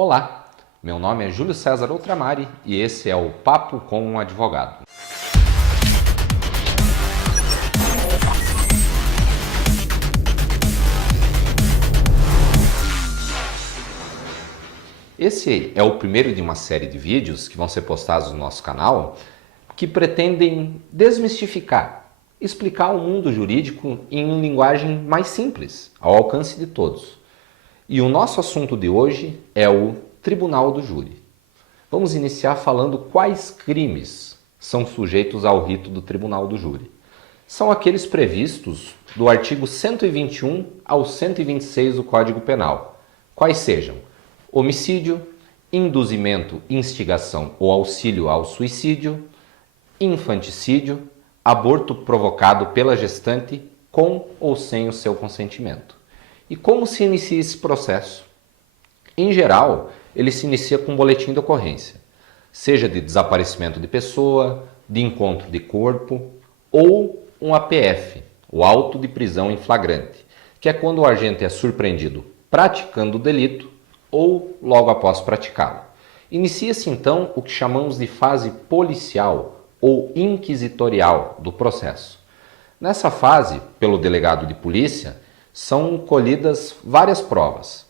Olá, meu nome é Júlio César Outramari e esse é o Papo com um Advogado. Esse é o primeiro de uma série de vídeos que vão ser postados no nosso canal que pretendem desmistificar, explicar o mundo jurídico em linguagem mais simples, ao alcance de todos. E o nosso assunto de hoje é o Tribunal do Júri. Vamos iniciar falando quais crimes são sujeitos ao rito do Tribunal do Júri. São aqueles previstos do artigo 121 ao 126 do Código Penal, quais sejam homicídio, induzimento, instigação ou auxílio ao suicídio, infanticídio, aborto provocado pela gestante com ou sem o seu consentimento. E como se inicia esse processo? Em geral, ele se inicia com um boletim de ocorrência, seja de desaparecimento de pessoa, de encontro de corpo ou um APF, o auto de prisão em flagrante, que é quando o agente é surpreendido praticando o delito ou logo após praticá-lo. Inicia-se então o que chamamos de fase policial ou inquisitorial do processo. Nessa fase, pelo delegado de polícia, são colhidas várias provas,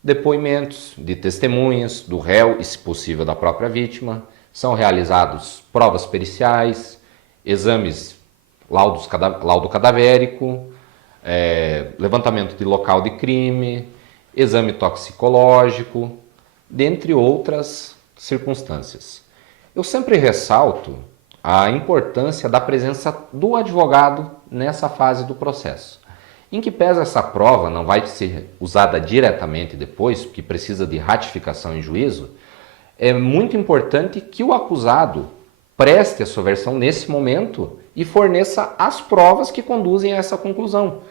depoimentos de testemunhas, do réu e, se possível, da própria vítima, são realizados provas periciais, exames, laudo cadavérico, levantamento de local de crime, exame toxicológico, dentre outras circunstâncias. Eu sempre ressalto a importância da presença do advogado nessa fase do processo. Em que pese essa prova não vai ser usada diretamente depois, porque precisa de ratificação em juízo, é muito importante que o acusado preste a sua versão nesse momento e forneça as provas que conduzem a essa conclusão.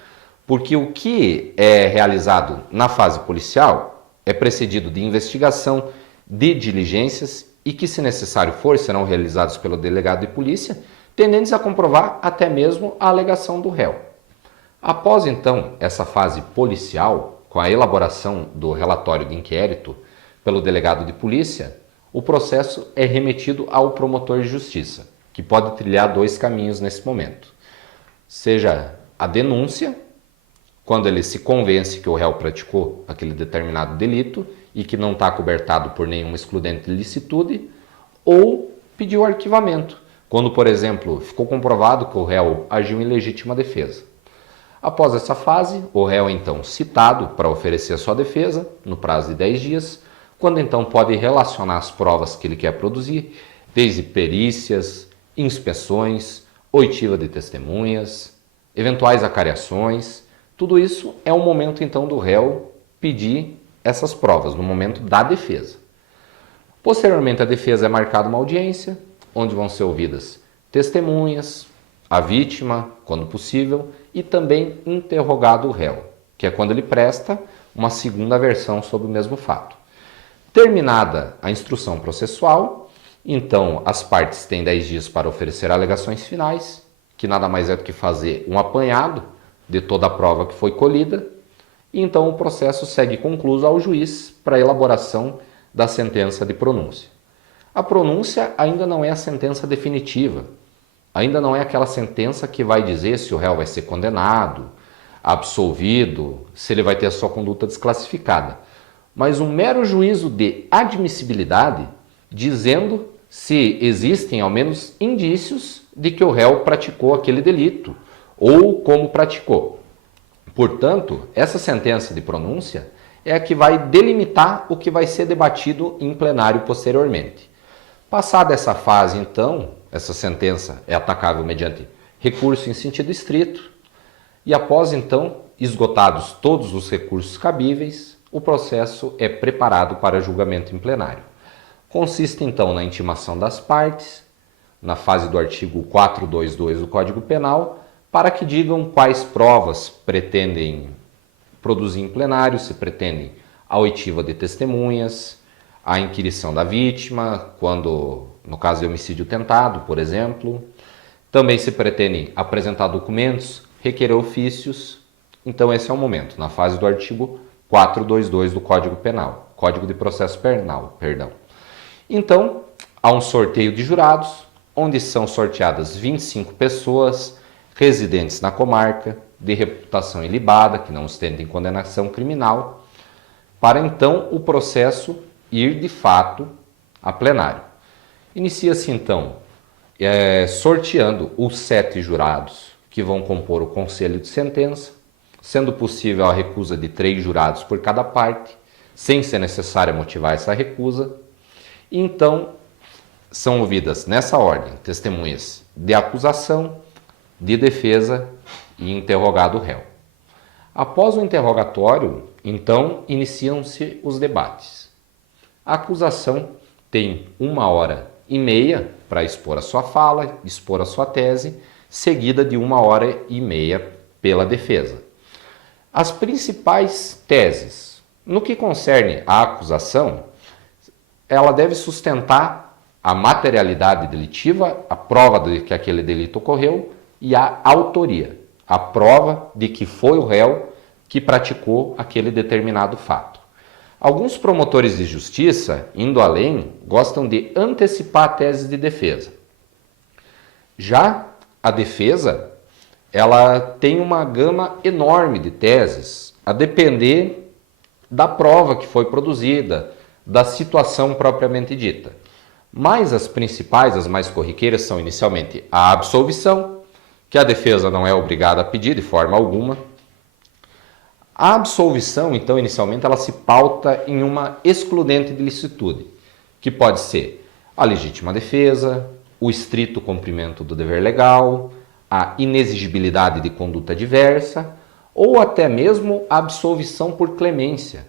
Porque o que é realizado na fase policial é precedido de investigação, de diligências e que, se necessário for, serão realizados pelo delegado de polícia, tendentes a comprovar até mesmo a alegação do réu. Após, então, essa fase policial, com a elaboração do relatório de inquérito pelo delegado de polícia, o processo é remetido ao promotor de justiça, que pode trilhar dois caminhos nesse momento. Seja a denúncia, quando ele se convence que o réu praticou aquele determinado delito e que não está cobertado por nenhuma excludente de licitude, ou pedir o arquivamento, quando, por exemplo, ficou comprovado que o réu agiu em legítima defesa. Após essa fase, o réu é então citado para oferecer a sua defesa, no prazo de 10 dias, quando então pode relacionar as provas que ele quer produzir, desde perícias, inspeções, oitiva de testemunhas, eventuais acariações. Tudo isso é o momento então do réu pedir essas provas, no momento da defesa. Posteriormente, a defesa é marcada uma audiência, onde vão ser ouvidas testemunhas, a vítima, quando possível, e também interrogado o réu, que é quando ele presta uma segunda versão sobre o mesmo fato. Terminada a instrução processual, então as partes têm 10 dias para oferecer alegações finais, que nada mais é do que fazer um apanhado de toda a prova que foi colhida, e então o processo segue concluso ao juiz para a elaboração da sentença de pronúncia. A pronúncia ainda não é a sentença definitiva, ainda não é aquela sentença que vai dizer se o réu vai ser condenado, absolvido, se ele vai ter a sua conduta desclassificada, mas um mero juízo de admissibilidade dizendo se existem ao menos indícios de que o réu praticou aquele delito ou como praticou. Portanto, essa sentença de pronúncia é a que vai delimitar o que vai ser debatido em plenário posteriormente. Passada essa fase, então, essa sentença é atacável mediante recurso em sentido estrito e após, então, esgotados todos os recursos cabíveis, o processo é preparado para julgamento em plenário. Consiste, então, na intimação das partes, na fase do artigo 422 do Código Penal, para que digam quais provas pretendem produzir em plenário, se pretendem a oitiva de testemunhas, a inquirição da vítima, quando, no caso de homicídio tentado, por exemplo. Também se pretendem apresentar documentos, requerer ofícios. Então esse é o momento, na fase do artigo 422 do Código Penal. Código de Processo Penal, perdão. Então, há um sorteio de jurados, onde são sorteadas 25 pessoas residentes na comarca, de reputação ilibada, que não ostentem condenação criminal, para então o processo ir de fato a plenário. Inicia-se então sorteando os 7 jurados que vão compor o conselho de sentença, sendo possível a recusa de 3 jurados por cada parte, sem ser necessário motivar essa recusa. E então são ouvidas nessa ordem testemunhas de acusação, de defesa e interrogado o réu. Após o interrogatório, então, iniciam-se os debates. A acusação tem 1h30 para expor a sua fala, expor a sua tese, seguida de 1h30 pela defesa. As principais teses, no que concerne à acusação, ela deve sustentar a materialidade delitiva, a prova de que aquele delito ocorreu, e a autoria, a prova de que foi o réu que praticou aquele determinado fato. Alguns promotores de justiça, indo além, gostam de antecipar a tese de defesa. Já a defesa, ela tem uma gama enorme de teses, a depender da prova que foi produzida, da situação propriamente dita. Mas as principais, as mais corriqueiras, são inicialmente a absolvição, que a defesa não é obrigada a pedir de forma alguma. A absolvição, então, inicialmente, ela se pauta em uma excludente de licitude, que pode ser a legítima defesa, o estrito cumprimento do dever legal, a inexigibilidade de conduta diversa, ou até mesmo a absolvição por clemência,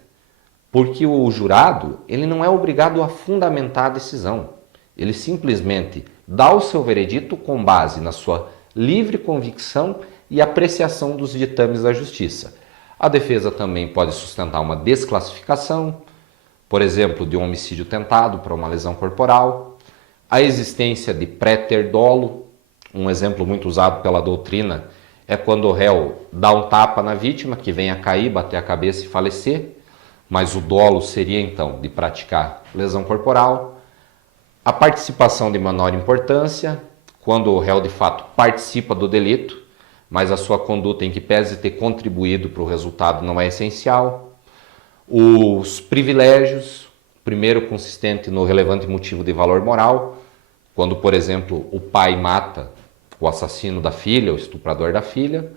porque o jurado ele não é obrigado a fundamentar a decisão, ele simplesmente dá o seu veredito com base na sua livre convicção e apreciação dos ditames da justiça. A defesa também pode sustentar uma desclassificação, por exemplo, de um homicídio tentado para uma lesão corporal, a existência de préter dolo, um exemplo muito usado pela doutrina é quando o réu dá um tapa na vítima que vem a cair, bater a cabeça e falecer, mas o dolo seria então de praticar lesão corporal, a participação de menor importância, quando o réu de fato participa do delito, mas a sua conduta em que pese ter contribuído para o resultado não é essencial. Os privilégios, primeiro consistente no relevante motivo de valor moral, quando, por exemplo, o pai mata o assassino da filha, o estuprador da filha,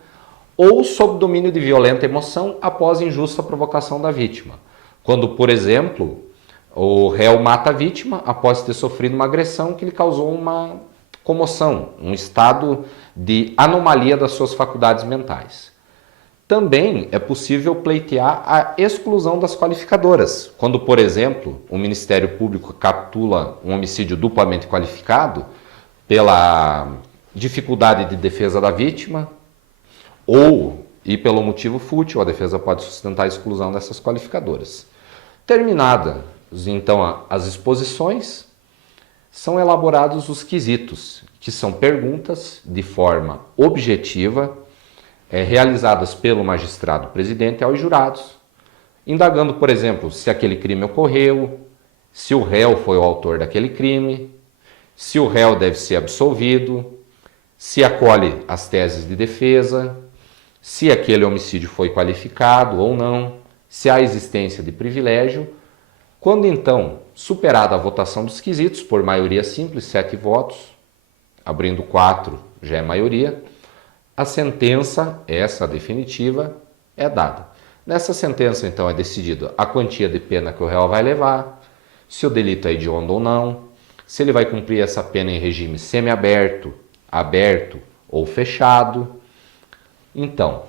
ou sob domínio de violenta emoção após injusta provocação da vítima. Quando, por exemplo, o réu mata a vítima após ter sofrido uma agressão que lhe causou uma comoção, um estado de anomalia das suas faculdades mentais. Também é possível pleitear a exclusão das qualificadoras, quando, por exemplo, o Ministério Público captura um homicídio duplamente qualificado pela dificuldade de defesa da vítima e pelo motivo fútil, a defesa pode sustentar a exclusão dessas qualificadoras. Terminadas, então, as exposições, são elaborados os quesitos, que são perguntas de forma objetiva, realizadas pelo magistrado presidente aos jurados, indagando, por exemplo, se aquele crime ocorreu, se o réu foi o autor daquele crime, se o réu deve ser absolvido, se acolhe as teses de defesa, se aquele homicídio foi qualificado ou não, se há existência de privilégio. Quando então, superada a votação dos quesitos, por maioria simples, 7 votos, abrindo 4 já é maioria, a sentença, essa definitiva, é dada. Nessa sentença, então, é decidido a quantia de pena que o réu vai levar, se o delito é hediondo ou não, se ele vai cumprir essa pena em regime semiaberto, aberto ou fechado. Então,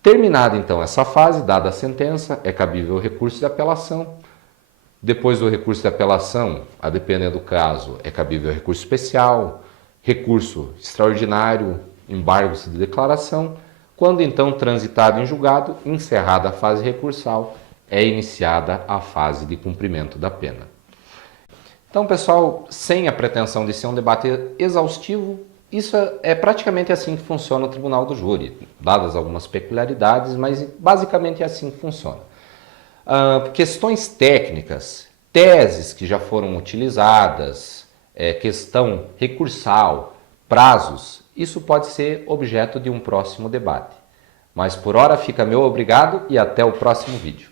terminada então essa fase, dada a sentença, é cabível o recurso de apelação. Depois do recurso de apelação, a depender do caso, é cabível recurso especial, recurso extraordinário, embargos de declaração. Quando então transitado em julgado, encerrada a fase recursal, é iniciada a fase de cumprimento da pena. Então, pessoal, sem a pretensão de ser um debate exaustivo, isso é praticamente assim que funciona o Tribunal do Júri, dadas algumas peculiaridades, mas basicamente é assim que funciona. Questões técnicas, teses que já foram utilizadas, questão recursal, prazos, isso pode ser objeto de um próximo debate. Mas por hora fica meu obrigado e até o próximo vídeo.